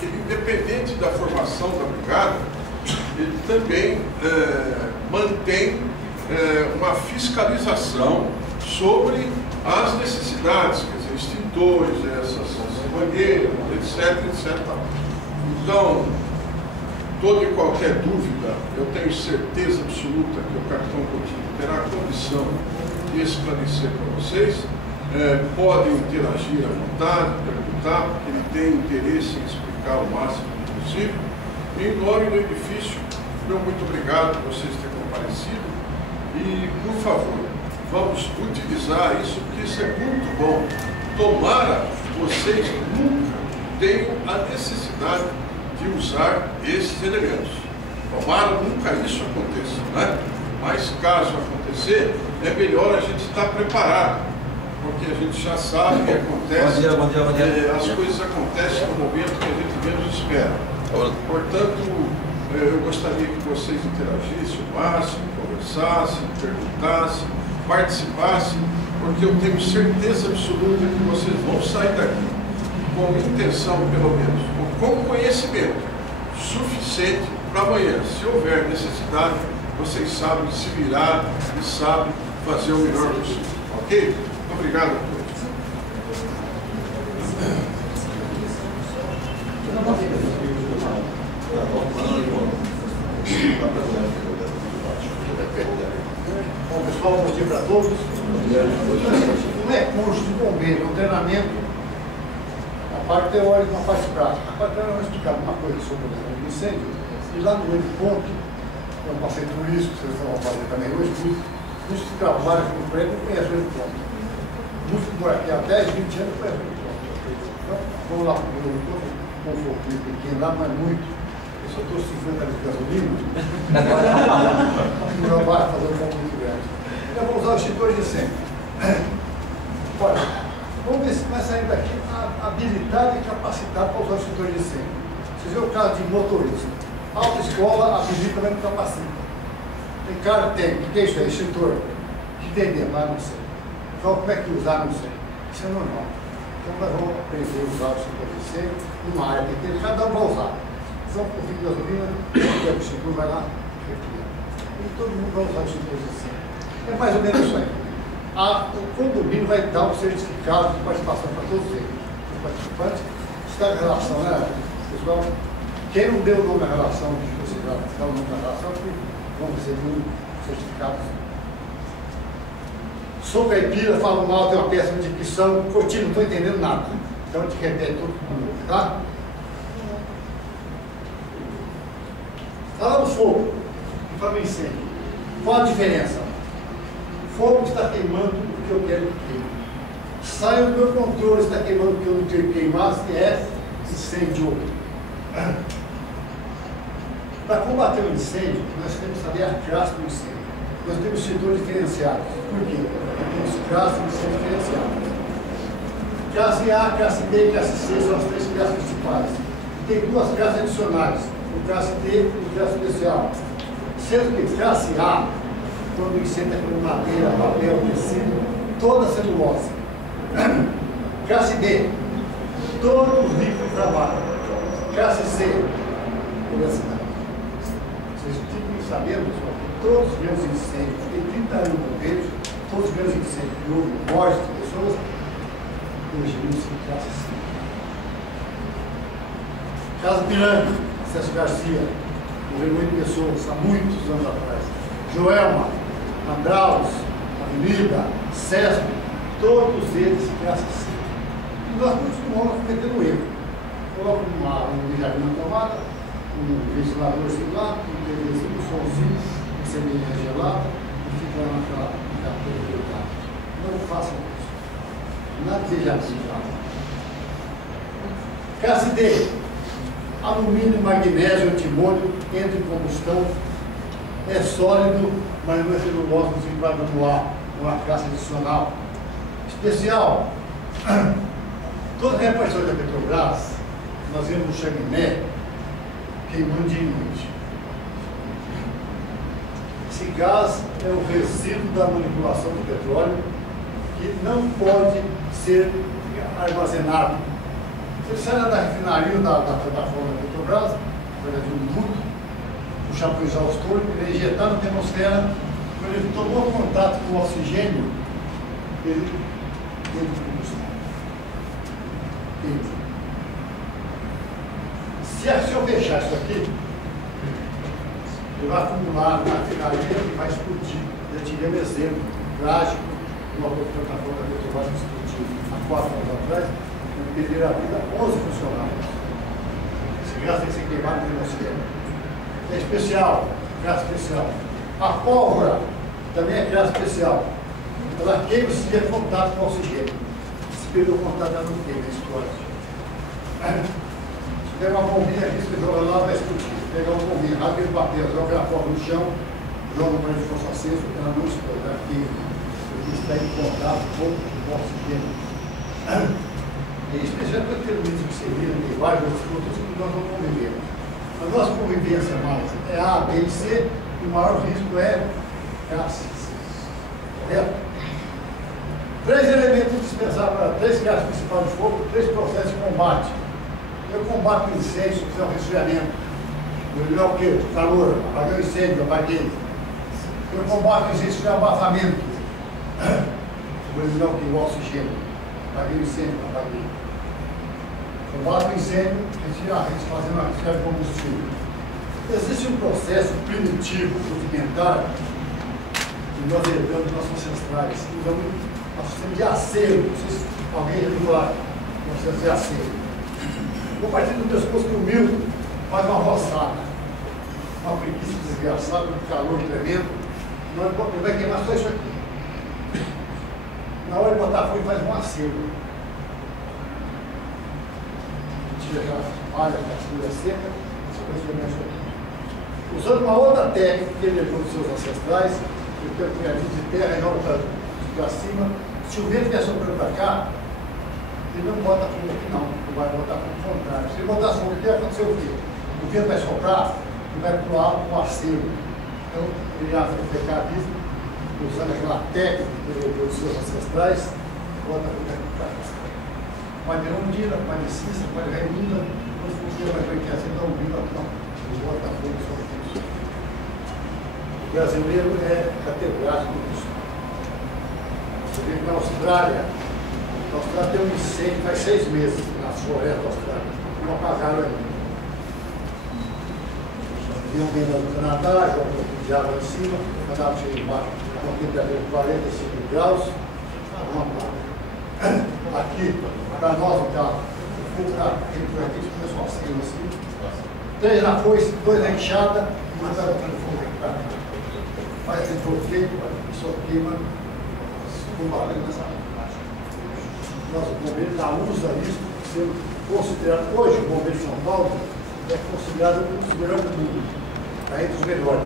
que ele, independente da formação da brigada, ele também mantém uma fiscalização sobre as necessidades, quer dizer, extintores, essas mangueiras, etc, etc. Então, toda e qualquer dúvida, eu tenho certeza absoluta que o capitão Coutinho terá condição de esclarecer para vocês. Podem interagir à vontade, perguntar, porque ele tem interesse em explicar o máximo possível. Em nome do edifício, meu muito obrigado por vocês terem comparecido e, por favor, vamos utilizar isso, porque isso é muito bom. Tomara que vocês nunca tenham a necessidade de usar esses elementos. Tomara nunca isso aconteça, né? Mas caso acontecer, é melhor a gente estar preparado, porque a gente já sabe que acontece, bom dia. As coisas acontecem no momento que a gente menos espera. Portanto, eu gostaria que vocês interagissem o máximo, conversassem, perguntassem, participassem, porque eu tenho certeza absoluta que vocês vão sair daqui com intenção, pelo menos, com conhecimento suficiente para amanhã. Se houver necessidade, vocês sabem se virar e sabem fazer o melhor possível. Ok? Obrigado a todos. Bom, pessoal, bom dia para todos. Não é curso de bombeiro, é um treinamento, a parte teórica e uma parte prática. A parte teórica vai explicar uma coisa sobre o incêndio, e lá no meio do ponto, eu passei por isso, que vocês vão fazer também hoje, muitos que trabalham com o prédio não conhecem o ponto. Muitos que moram aqui há 10, 20 anos conhecem o ponto. Então, vamos lá para o meio do ponto, com um pouquinho pequeno lá, mas muito. Eu só estou 50 litros de gasolina, não vai fazer um ponto muito grande. Então, vamos usar o extintor de incêndio. Olha, vamos ver se vai sair daqui habilitado e capacitado para usar o extintor de incêndio. Vocês viram o caso de motorista. Autoescola habilita, mas não capacita. Tem cara que tem, que é isso aí, extintor, que entender, mas não sei. Então, como é que usar, não sei. Isso é normal. Então, nós vamos aprender a usar o extintor de incêndio numa área pequena, cada um vai usar. Só um pouquinho de gasolina, o extintor vai lá, retira. E todo mundo vai usar o extintor de incêndio. É mais ou menos isso aí. O condomínio vai dar um certificado de participação para todos eles. Os participantes, está em relação, né, pessoal? Quem não deu o nome da relação, que você vai dar o nome da relação, vão receber um certificado. Sou caipira, falo mal, tenho uma péssima dicção, Coutinho, não estou entendendo nada. Então a gente repete tudo de novo, tá? Fala do fogo, e fala do incêndio. Qual a diferença? Fogo está queimando o que eu quero que queime. Sai do meu controle, está queimando o que eu não quero queimar, que é incêndio. Para combater o incêndio, nós temos que saber a classe do incêndio. Nós temos setores diferenciados. Por quê? Nós temos classes de incêndio diferenciadas. Classe A, classe B e classe C são as três classes principais. E tem duas classes adicionais, o classe D e o classe especial. Sendo que classe A, quando o incêndio é com madeira, papel, tecido, toda a celulose. Classe B, todos os ricos de trabalho. Classe C, universidade. Vocês ficam sabendo, pessoal, que todos os meus incêndios, tem 30 anos de bombeiros, todos os meus incêndios que houve morte de pessoas, hoje não são classe C. Casa Mirante, Acesso Garcia, morreu 8 pessoas há muitos anos atrás. Joelma, Andraus, Avenida, Sesco, todos eles classe C. E nós continuamos cometendo erro. Coloca um jardim na tomada, um ventilador lá, um TVzinho, um somzinho, uma cerveja gelada, e fica naquela captura do carro. Não façam isso. Nada seja assim, classe D. Alumínio, magnésio, antimônio, entra em combustão, é sólido, mas não é celulose, não se enquadra no ar, uma classe adicional. Especial. Toda a repartição da Petrobras, nós vemos um chaminé queimando dia e noite. Esse gás é o resíduo da manipulação do petróleo que não pode ser armazenado. Ele sai da refinaria da plataforma da Petrobras, coisa de um minuto, puxar para o exaustor, ele injetar na atmosfera. Quando ele tomou contato com o oxigênio, ele combustível. Se eu fechar isso aqui, ele vai acumular na refinaria e vai explodir. Já tivemos um exemplo trágico de uma plataforma da Petrobras que explodiu há 4 anos atrás, onde perderam a vida 11 funcionários. Esse gás tem que ser queimado na atmosfera. É especial, gás especial. A pólvora também é gás especial. Ela queima se tiver contato com o oxigênio. Se perdeu o contato, ela não queima, explode. Se pegar uma bombinha aqui, você joga lá, vai explodir. Se pegar uma bombinha, rasga o papel, joga a pólvora no chão, joga para de força acesa, porque ela não explode, ela queima. Porque está em contato com o oxigênio. E especialmente pelo menos que você vira, tem vários outros produtos que nós não convivemos. A nossa convivência mais é A, B e C, e o maior risco é gases. Correto? 3 elementos indispensáveis para 3 gases principais de fogo, 3 processos de combate. Eu combato o incêndio, se fizer um resfriamento. Eu digo o quê? Calor, apaguei o incêndio, apaguei. Eu combato o incêndio, se fizer abafamento. Eu digo o quê? O oxigênio. Apaguei o incêndio, apaguei. Combate o incêndio, a gente fazendo uma retirada de combustível. Existe um processo primitivo, rudimentar, que nós herdamos dos nossos ancestrais. Usamos nosso sistema de acero. Não sei se alguém já viu lá o processo de acero. Vou partir do pescoço do Milton, faz uma roçada. Uma preguiça desgraçada, um calor tremendo. Ele vai queimar só isso aqui. Na hora de botar fogo, faz um acero. Tira aquela palha, aquela folha seca, depois você mexe aqui. Usando uma outra técnica que ele herdou dos seus ancestrais, ele tem um punhadinho de terra e joga para cima. Se o vento vier soprando para cá, ele não bota fogo aqui não, ele vai botar fogo ao contrário. Se ele botar fogo aqui, vai acontecer o quê? O vento vai soprar e vai pular com o acero. Então, ele ia ficar ali, usando aquela técnica que ele herdou dos seus ancestrais, bota fogo aqui para cá. Pode Rondina, pode Cícera, pode Raimunda, quando for mais bem que assim, dá um vinho aqui, não. Ele bota fogo só isso. O brasileiro é catedrático nisso. Você vê que na Austrália tem um incêndio faz 6 meses nas florestas da Austrália. Não apagaram ainda. Vinham vindo do Canadá, joga um pouquinho de água em cima, o Canadá chega embaixo, com a temperatura de 45 graus, não apaga. Aqui, para nós, o carro, o fogo está entrando aqui, começou a seguir assim. 3 na foice, 2 na enxada, e mais agora o fogo aqui para cá. Faz esse bloqueio, só queima, combatendo nessa parte. Nosso bombeiro já usa isso, sendo considerado, hoje o bombeiro de São Paulo é considerado um dos melhores do mundo, está entre os melhores.